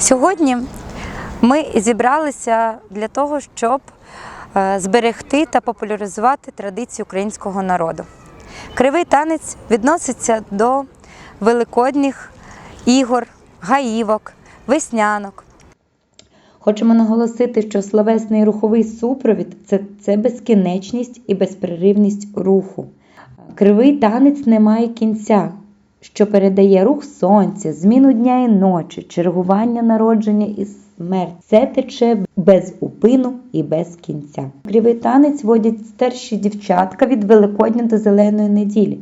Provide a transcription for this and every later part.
Сьогодні ми зібралися для того, щоб е, зберегти та популяризувати традиції українського народу. Кривий танець відноситься до великодніх ігор, гаївок, веснянок. Хочемо наголосити, що словесний руховий супровід це, це безкінечність і безперервність руху. Кривий танець не має кінця, що передає рух сонця, зміну дня і ночі, чергування народження і смерть. Це тече без упину і без кінця. Кривий танець водять старші дівчатка від Великодня до Зеленої неділі.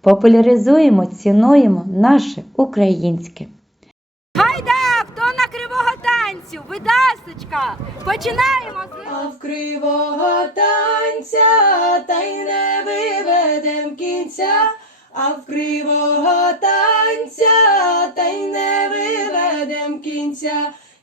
Популяризуємо, цінуємо наше українське. Гайда, хто на кривого танцю? Видасочка! Починаємо з А в кривого танця та й не виведем кінця, а в кривого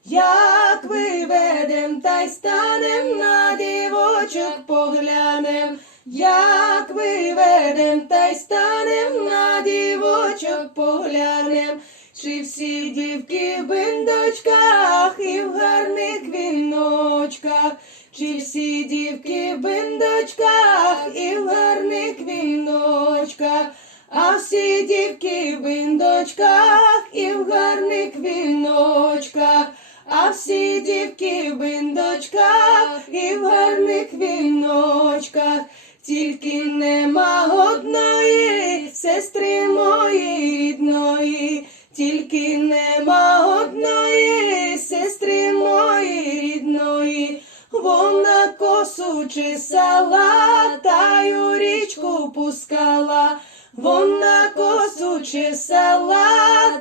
Як виведем, та й станем на дівочок поглянем. Як виведем, та й станем на дівочок поглянем. Чи всі дівки в биндочках і в гарних віночках, чи всі дівки в биндочках і в гарних віночках, а всі дівки в биндочках і в гарних віночках, а всі дівки в биндочках і в гарних віночках, тільки нема одної сестри моєї рідної. Тільки нема одної сестри моєї рідної, вона косу чесала, та й у річку пускала, вона косу чесала,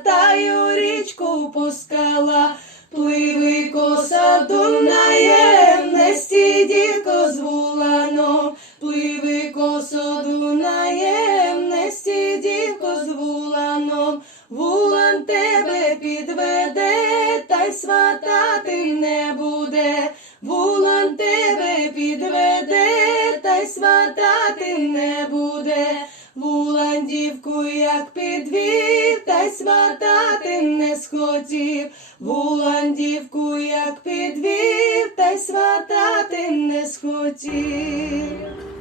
та у річку пускала, та й сватати не буде. Вулан тебе підведе, та й сватати не буде. Вулан дівку як підвів, та й сватати не схотів. Вулан дівку як підвів, та й сватати не схотів.